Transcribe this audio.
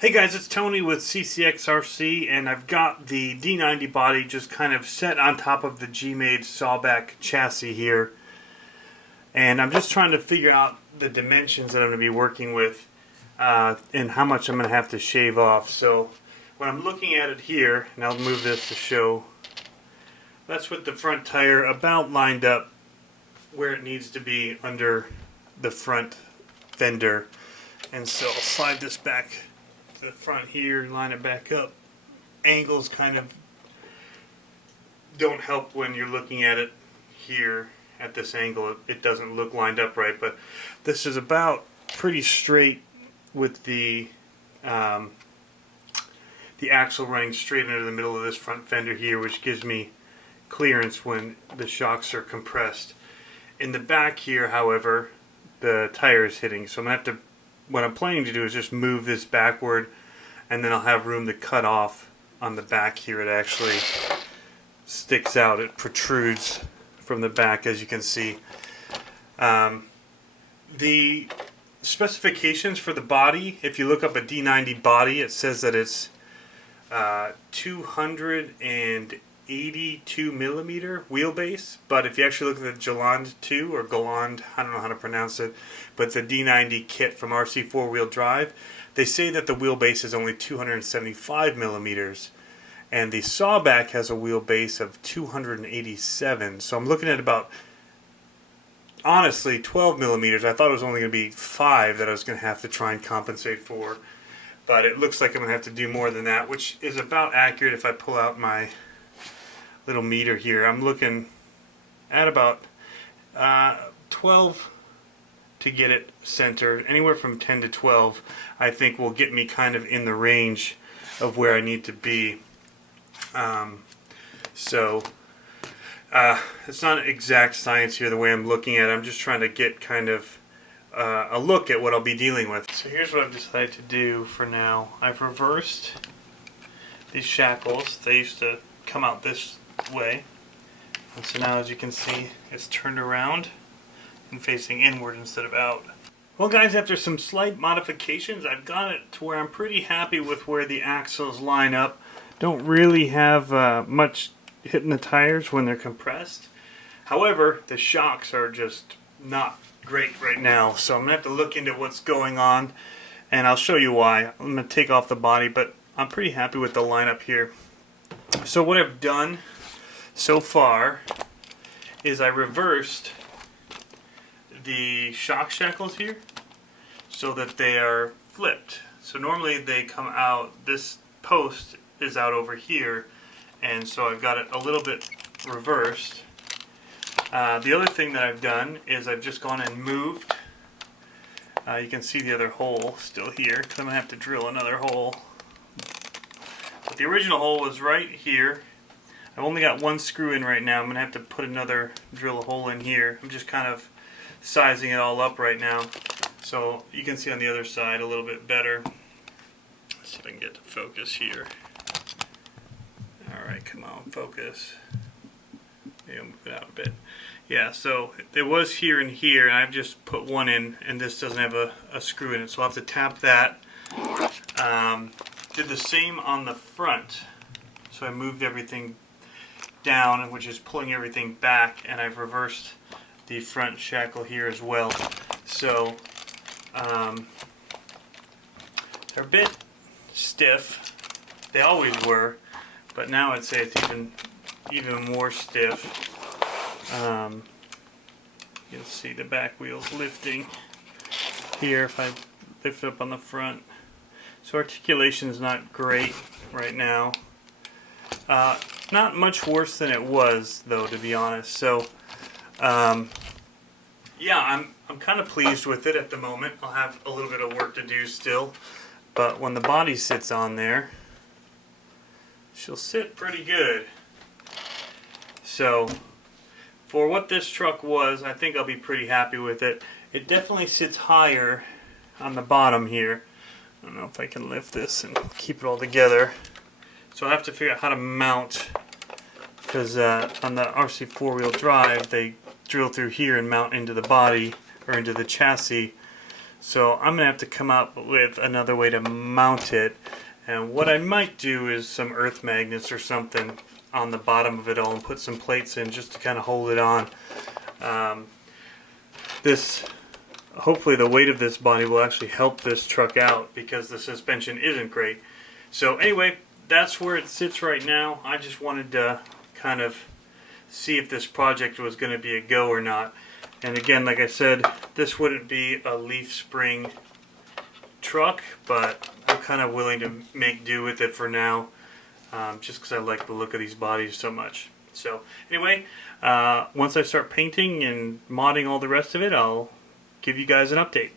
Hey guys, it's Tony with CCxRC, and I've got the D90 body just kind of set on top of the GMade Sawback chassis here. And I'm just trying to figure out the dimensions that I'm going to be working with and how much I'm going to have to shave off. So when I'm looking at it here, and I'll move this to show, that's with the front tire about lined up where it needs to be under the front fender. And so I'll slide this back to the front here, line it back up. Angles kind of don't help when you're looking at it here at this angle. It doesn't look lined up right, but this is about pretty straight with the axle running straight into the middle of this front fender here, which gives me clearance when the shocks are compressed. In the back here, however, the tire is hitting, so I'm going to have to, what I'm planning to do is just move this backward, and then I'll have room to cut off on the back here. It actually sticks out, it protrudes from the back, as you can see. The specifications for the body, if you look up a D90 body, it says that it's 282 millimeter wheelbase, but if you actually look at the Gelande II, or Gelande, I don't know how to pronounce it, but the D90 kit from RC4WD, they say that the wheelbase is only 275 millimeters, and the Sawback has a wheelbase of 287, so I'm looking at about, honestly, 12 millimeters. I thought it was only going to be 5 that I was going to have to try and compensate for, but it looks like I'm going to have to do more than that, which is about accurate if I pull out my little meter here. I'm looking at about 12 to get it centered. Anywhere from 10 to 12 I think will get me kind of in the range of where I need to be. It's not exact science here the way I'm looking at it. I'm just trying to get kind of a look at what I'll be dealing with. So here's what I've decided to do for now. I've reversed these shackles. They used to come out this way, and so now, as you can see, it's turned around and facing inward instead of out. Well guys, after some slight modifications, I've got it to where I'm pretty happy with where the axles line up. Don't really have much hitting the tires when they're compressed. However, the shocks are just not great right now, so I'm going to have to look into what's going on, and I'll show you why. I'm going to take off the body, but I'm pretty happy with the lineup here. So what I've done so far is I reversed the shock shackles here so that they are flipped. So normally they come out, this post is out over here, and so I've got it a little bit reversed. The other thing that I've done is I've just gone and moved. You can see the other hole still here, because I'm going to have to drill another hole. But the original hole was right here. I've only got one screw in right now. I'm going to have to put drill a hole in here. I'm just kind of sizing it all up right now. So you can see on the other side a little bit better. Let's see if I can get to focus here. Alright, come on, focus. Maybe I'll move it out a bit. Yeah, so it was here and here, and I've just put one in, and this doesn't have a screw in it, so I'll have to tap that. Did the same on the front. So I moved everything down, which is pulling everything back, and I've reversed the front shackle here as well. So they're a bit stiff. They always were, but now I'd say it's even more stiff. You'll see the back wheels lifting here if I lift up on the front. So articulation is not great right now. Not much worse than it was, though, to be honest. So yeah, I'm kind of pleased with it at the moment. I'll have a little bit of work to do still, but when the body sits on there, she'll sit pretty good. So for what this truck was, I think I'll be pretty happy with it. It definitely sits higher on the bottom here. I don't know if I can lift this and keep it all together. So I have to figure out how to mount, because on the RC4WD, they drill through here and mount into the body, or into the chassis. So I'm going to have to come up with another way to mount it. And what I might do is some earth magnets or something on the bottom of it all and put some plates in just to kind of hold it on. Hopefully the weight of this body will actually help this truck out because the suspension isn't great. So anyway, that's where it sits right now. I just wanted to kind of see if this project was going to be a go or not. And again, like I said, this wouldn't be a leaf spring truck, but I'm kind of willing to make do with it for now, just because I like the look of these bodies so much. So anyway, once I start painting and modding all the rest of it, I'll give you guys an update.